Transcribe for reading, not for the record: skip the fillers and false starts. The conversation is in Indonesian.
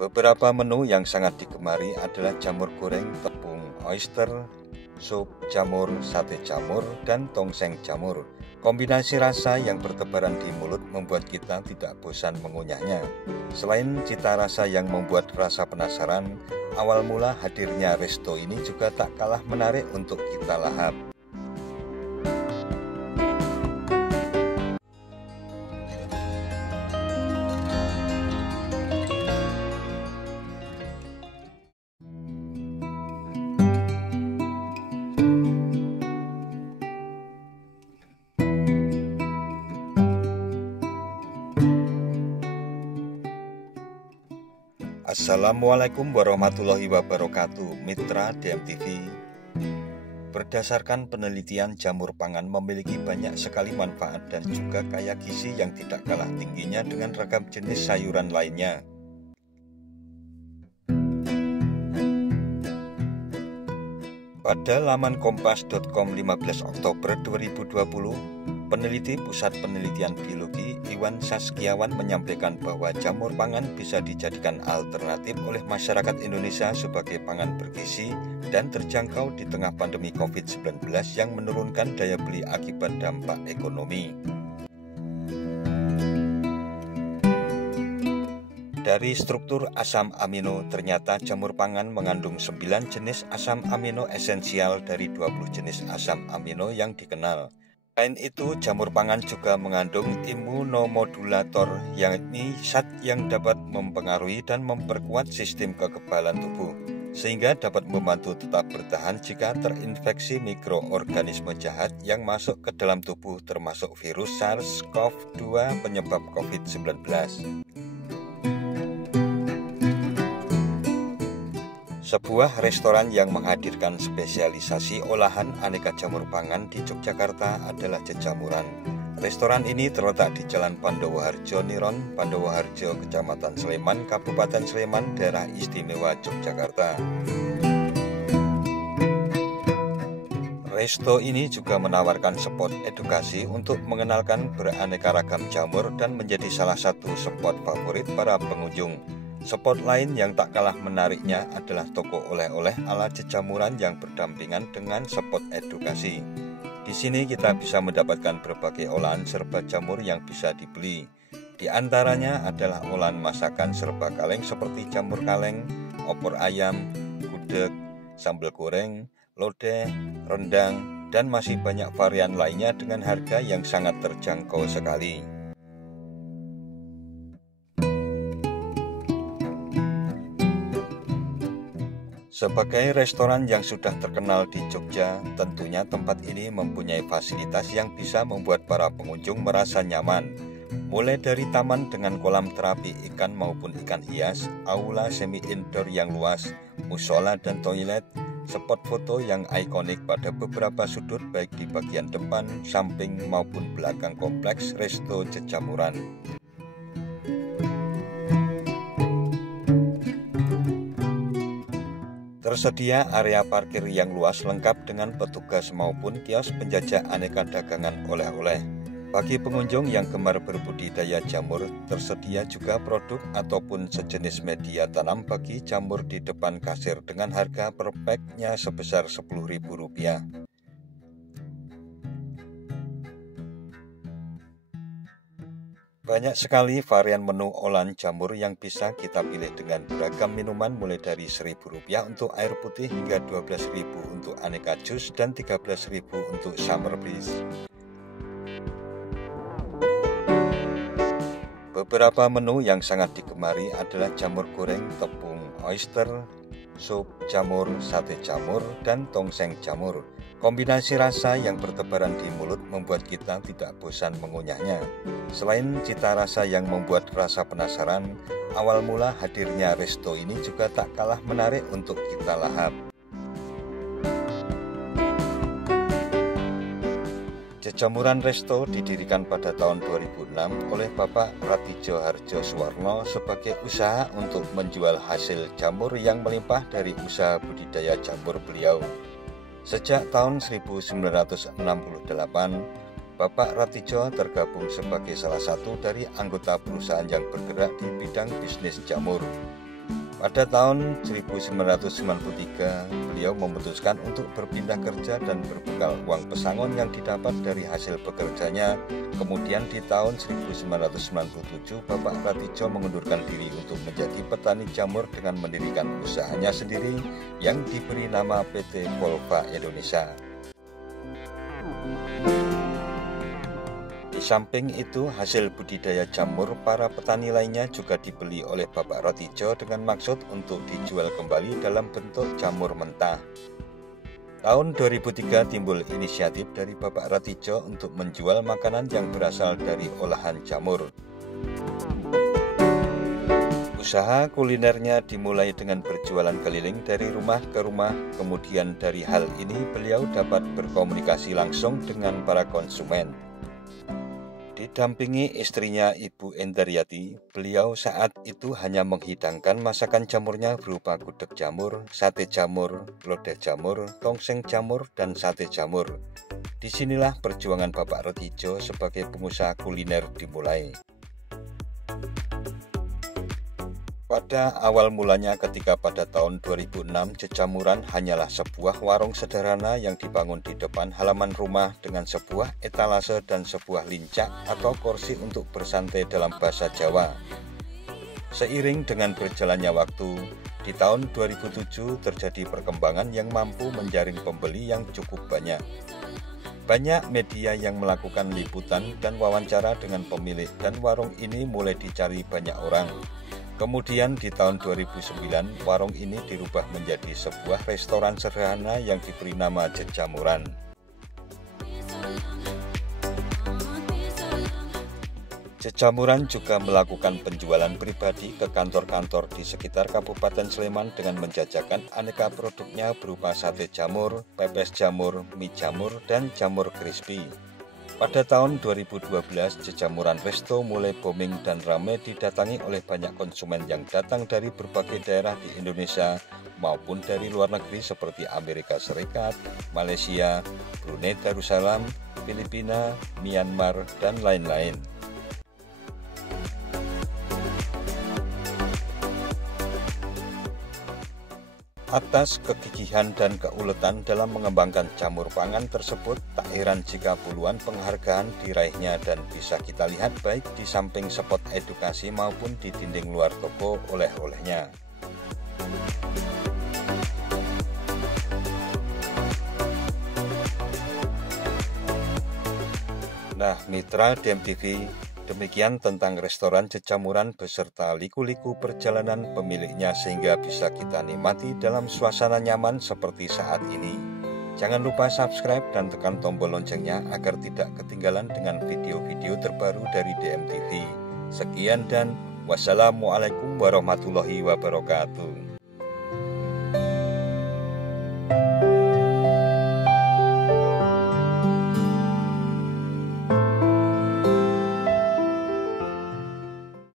Beberapa menu yang sangat digemari adalah jamur goreng, tepung oyster, sup jamur, sate jamur, dan tongseng jamur. Kombinasi rasa yang bertebaran di mulut membuat kita tidak bosan mengunyahnya. Selain cita rasa yang membuat rasa penasaran, awal mula hadirnya resto ini juga tak kalah menarik untuk kita lahap. Assalamualaikum warahmatullahi wabarakatuh, mitra DMTV. Berdasarkan penelitian, jamur pangan memiliki banyak sekali manfaat dan juga kaya gizi yang tidak kalah tingginya dengan ragam jenis sayuran lainnya. Pada laman kompas.com 15 Oktober 2020, peneliti Pusat Penelitian Biologi Iwan Saskiawan menyampaikan bahwa jamur pangan bisa dijadikan alternatif oleh masyarakat Indonesia sebagai pangan bergizi dan terjangkau di tengah pandemi COVID-19 yang menurunkan daya beli akibat dampak ekonomi. Dari struktur asam amino, ternyata jamur pangan mengandung 9 jenis asam amino esensial dari 20 jenis asam amino yang dikenal. Selain itu, jamur pangan juga mengandung imunomodulator, yakni zat yang dapat mempengaruhi dan memperkuat sistem kekebalan tubuh, sehingga dapat membantu tetap bertahan jika terinfeksi mikroorganisme jahat yang masuk ke dalam tubuh, termasuk virus SARS-CoV-2 penyebab COVID-19. Sebuah restoran yang menghadirkan spesialisasi olahan aneka jamur pangan di Yogyakarta adalah Jejamuran. Restoran ini terletak di Jalan Pandowoharjo Niron, Pandowoharjo, Kecamatan Sleman, Kabupaten Sleman, Daerah Istimewa Yogyakarta. Resto ini juga menawarkan spot edukasi untuk mengenalkan beraneka ragam jamur dan menjadi salah satu spot favorit para pengunjung. Spot lain yang tak kalah menariknya adalah toko oleh-oleh ala Jejamuran yang berdampingan dengan spot edukasi. Di sini kita bisa mendapatkan berbagai olahan serba jamur yang bisa dibeli. Di antaranya adalah olahan masakan serba kaleng seperti jamur kaleng, opor ayam, gudeg, sambal goreng, lodeh, rendang, dan masih banyak varian lainnya dengan harga yang sangat terjangkau sekali. Sebagai restoran yang sudah terkenal di Jogja, tentunya tempat ini mempunyai fasilitas yang bisa membuat para pengunjung merasa nyaman. Mulai dari taman dengan kolam terapi ikan maupun ikan hias, aula semi-indoor yang luas, musola dan toilet, spot foto yang ikonik pada beberapa sudut baik di bagian depan, samping maupun belakang kompleks Resto Jejamuran. Tersedia area parkir yang luas lengkap dengan petugas maupun kios penjajah aneka dagangan oleh-oleh. Bagi pengunjung yang gemar berbudidaya jamur, tersedia juga produk ataupun sejenis media tanam bagi jamur di depan kasir dengan harga per packnya sebesar Rp10.000. Banyak sekali varian menu olahan jamur yang bisa kita pilih dengan beragam minuman mulai dari Rp1.000 untuk air putih hingga Rp12.000 untuk aneka jus dan Rp13.000 untuk summer breeze. Beberapa menu yang sangat digemari adalah jamur goreng, tepung oyster, sup jamur, sate jamur, dan tongseng jamur. Kombinasi rasa yang bertebaran di mulut membuat kita tidak bosan mengunyahnya. Selain cita rasa yang membuat rasa penasaran, awal mula hadirnya resto ini juga tak kalah menarik untuk kita lahap. Jejamuran Resto didirikan pada tahun 2006 oleh Bapak Ratijo Harjo Suwarno sebagai usaha untuk menjual hasil jamur yang melimpah dari usaha budidaya jamur beliau. Sejak tahun 1968, Bapak Ratijo tergabung sebagai salah satu dari anggota perusahaan yang bergerak di bidang bisnis jamur. Pada tahun 1993, beliau memutuskan untuk berpindah kerja dan berbekal uang pesangon yang didapat dari hasil bekerjanya. Kemudian di tahun 1997, Bapak Ratijo mengundurkan diri untuk menjadi petani jamur dengan mendirikan usahanya sendiri yang diberi nama PT Volva Indonesia. Di samping itu, hasil budidaya jamur para petani lainnya juga dibeli oleh Bapak Ratijo dengan maksud untuk dijual kembali dalam bentuk jamur mentah. Tahun 2003 timbul inisiatif dari Bapak Ratijo untuk menjual makanan yang berasal dari olahan jamur. Usaha kulinernya dimulai dengan berjualan keliling dari rumah ke rumah. Kemudian dari hal ini beliau dapat berkomunikasi langsung dengan para konsumen. Didampingi istrinya Ibu Endaryati, beliau saat itu hanya menghidangkan masakan jamurnya berupa gudeg jamur, sate jamur, lodeh jamur, tongseng jamur, dan sate jamur. Disinilah perjuangan Bapak Ratijo sebagai pengusaha kuliner dimulai. Pada awal mulanya ketika pada tahun 2006 Jejamuran hanyalah sebuah warung sederhana yang dibangun di depan halaman rumah dengan sebuah etalase dan sebuah lincak atau kursi untuk bersantai dalam bahasa Jawa. Seiring dengan berjalannya waktu, di tahun 2007 terjadi perkembangan yang mampu menjaring pembeli yang cukup banyak. Banyak media yang melakukan liputan dan wawancara dengan pemilik dan warung ini mulai dicari banyak orang. Kemudian di tahun 2009, warung ini dirubah menjadi sebuah restoran sederhana yang diberi nama Jejamuran. Jejamuran juga melakukan penjualan pribadi ke kantor-kantor di sekitar Kabupaten Sleman dengan menjajakan aneka produknya berupa sate jamur, pepes jamur, mie jamur, dan jamur crispy. Pada tahun 2012, Jejamuran Resto mulai booming dan ramai didatangi oleh banyak konsumen yang datang dari berbagai daerah di Indonesia maupun dari luar negeri seperti Amerika Serikat, Malaysia, Brunei Darussalam, Filipina, Myanmar, dan lain-lain. Atas kegigihan dan keuletan dalam mengembangkan jamur pangan tersebut, tak heran jika puluhan penghargaan diraihnya dan bisa kita lihat baik di samping spot edukasi maupun di dinding luar toko oleh-olehnya. Nah, mitra DMTV, demikian tentang restoran Jejamuran beserta liku-liku perjalanan pemiliknya sehingga bisa kita nikmati dalam suasana nyaman seperti saat ini. Jangan lupa subscribe dan tekan tombol loncengnya agar tidak ketinggalan dengan video-video terbaru dari DMTV. Sekian dan wassalamualaikum warahmatullahi wabarakatuh.